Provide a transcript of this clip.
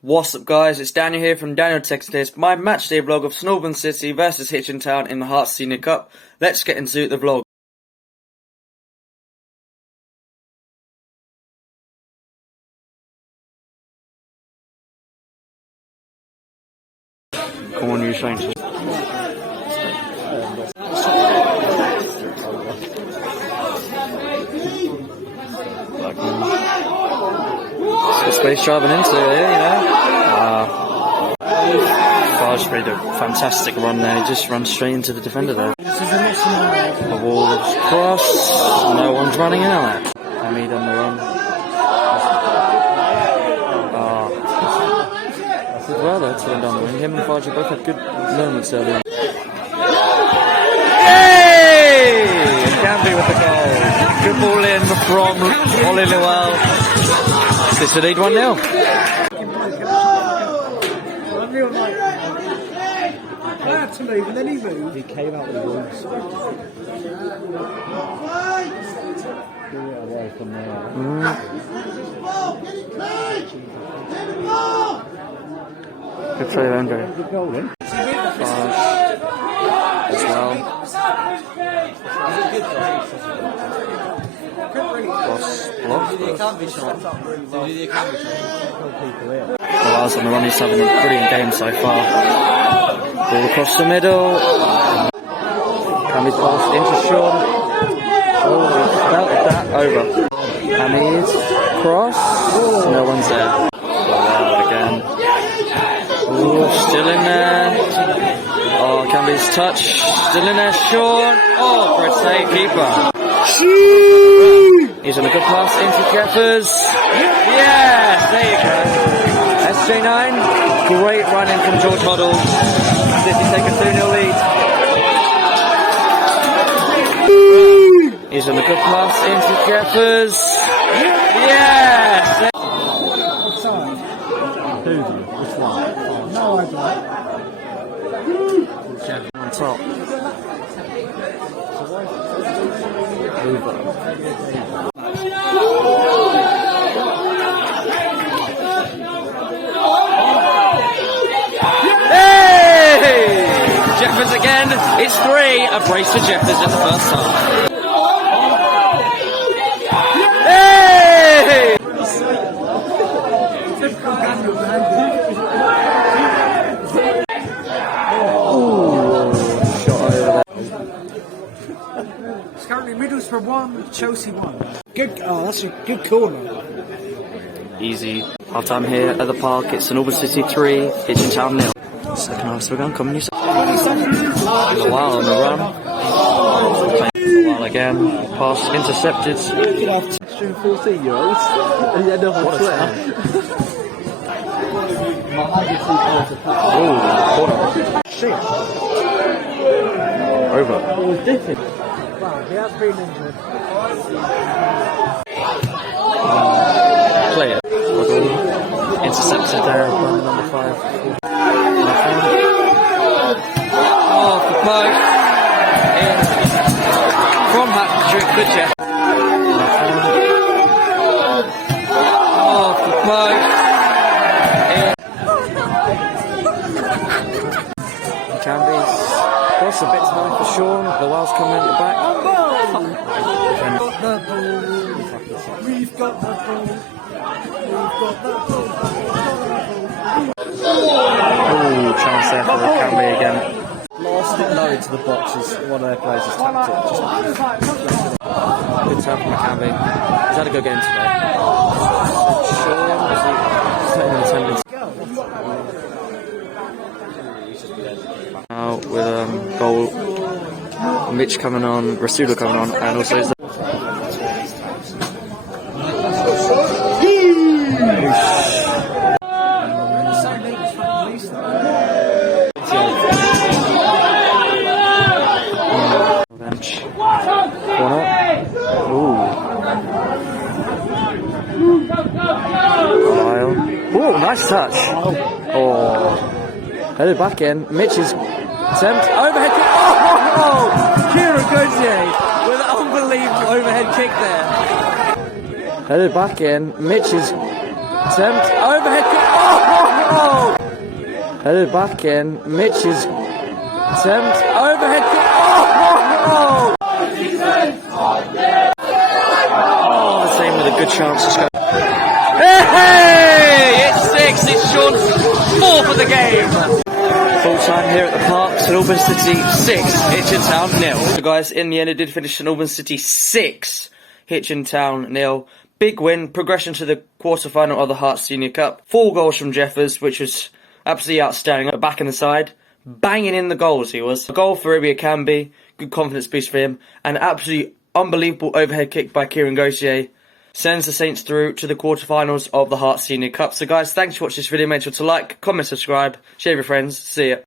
What's up guys, it's Daniel here from Daniel Textiles, my matchday vlog of St Albans City versus Hitchin Town in the Herts Senior Cup. Let's get into the vlog. Come on, you Saints. Space driving into it, you know. Farge made a fantastic run there. He just ran straight into the defender there. The ball is crossed. No one's running out. Hamid on the run. Did well though to run down the wing. Him and Farge both had good moments earlier. Yay! Canby with the goal. Good ball in from Ollie Llewell. This would lead 1-0. I had to move and then he moved. He came out with the rules. Away from there. Good play, Andrew. Good goal in. As well. Lars on the run, he's having a brilliant game so far. Ball across the middle. Hammy's pass into Sean. Oh, that over. Hammy's cross. No one's there. Wow, again. Ooh, still in there. Oh, Canby's touch. Still in there, Sean. Oh, great save, keeper. He's on a good pass into Jeffers. Yes, there you go. SJ9, great running from George Hoddle. City take a 2-0 lead. He's on a good pass into Jeffers. Yes. Which one? No idea. On top. Jeffers again, it's 3, a brace to Jeffers at the first time. Hey! Ooh, shot over there. It's currently Middlesbrough 1, Chelsea 1. Good, oh, that's a good corner. Easy. Half time here at the park, it's St Albans City 3, Hitchin Town 0. Second half, so we're going to come in a while on the run. A while again. Pass intercepted. You could have 14-year-olds and you end up on Twitter. Oh, corner. Shit. Over. It was different. Wow, he has been injured. Play it. Intercepted there by number 5. Off the poke. In. From Patrick, good check. Off the poke. In. Canby's cross a bit high for Sean. The Wells coming in at the back. We've got the ball. Oh, chance there for Canby again. Last hit low into the box is one of their players' tactics. Good turn from Canby. He's had a good game today. Now with goal, Mitch coming on, Rasula coming on, and also is bench. Corner. Ooh. Ooh, nice touch. Oh. Headed back in. Mitch's attempt. Overhead kick. Oh! Kieran Gauthier with an unbelievable overhead kick there. Headed back in. Mitch's attempt. Overhead kick. Oh! Headed back in. Mitch's attempt. Overhead kick. Oh! Oh, the same with a good chance. Hey! It's 6. It's Sean's 4th of the game. Full time here at the park. St Albans City 6. Hitchin Town 0. So guys, in the end it did finish St Albans City 6. Hitchin Town 0. Big win. Progression to the quarter-final of the Herts Senior Cup. 4 goals from Jeffers, which was absolutely outstanding. Back in the side. Banging in the goals he was. A goal for Ibia Camby. Good confidence boost for him. An absolutely unbelievable overhead kick by Kieran Gauthier. Sends the Saints through to the quarterfinals of the Herts Senior Cup. So guys, thanks for watching this video. Make sure to like, comment, subscribe, share with your friends. See ya.